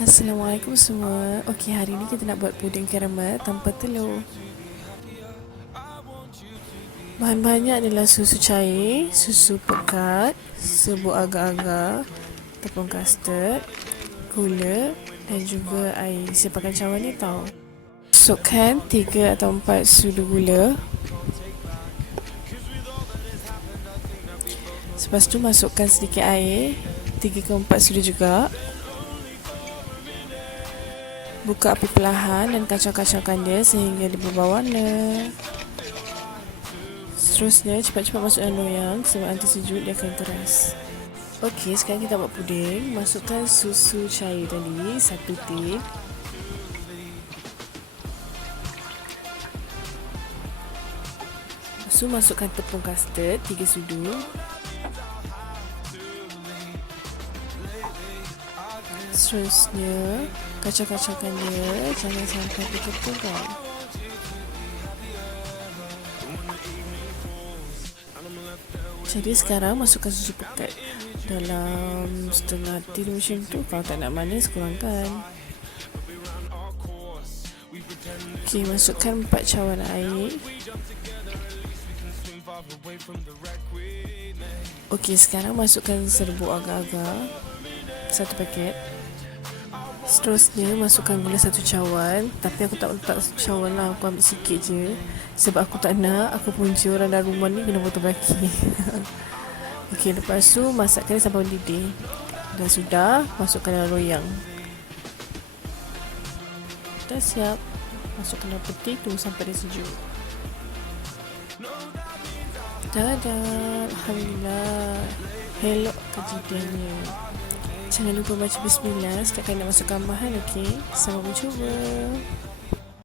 Assalamualaikum semua. Okey, hari ni kita nak buat puding karamel tanpa telur. Bahan-bahannya adalah susu cair, susu pekat, serbuk agar-agar, tepung kastard, gula dan juga air. Saya pakai cawan ni tau. Masukkan 3 atau 4 sudu gula. Lepas tu masukkan sedikit air, 3 ke 4 sudu juga. Buka api perlahan dan kacau-kacaukan dia sehingga dia berubah warna. Seterusnya cepat-cepat masukkan loyang sebab nanti sejuk dia akan keras. Okey, sekarang kita buat puding. Masukkan susu cair tadi 1 tin. Lepas tu masukkan tepung kastard 3 sudu. Seterusnya kacau-kacaukan dia, jangan sampai dikepukan. Jadi sekarang masukkan susu pekat dalam setengah tin macam tu. Kalau tak nak manis, kurangkan. Okey, masukkan 4 cawan air. Okey, sekarang masukkan serbuk agar-agar 1 paket. Seterusnya masukkan gula 1 cawan. Tapi aku tak letak 1 cawan lah, aku ambil sikit je sebab aku tak nak aku punca orang dalam rumah ni kena potong kaki. Okey, lepas tu masakkan dia sampai mendidih. Dah sudah, masukkan dalam loyang. Dah siap. Masukkan dalam peti, tunggu sampai dia sejuk. Dadah, alhamdulillah. Elok kejadiannya. Jangan lupa baca bismillah setiap kali nak masukkan bahan, okey? Selamat mencuba.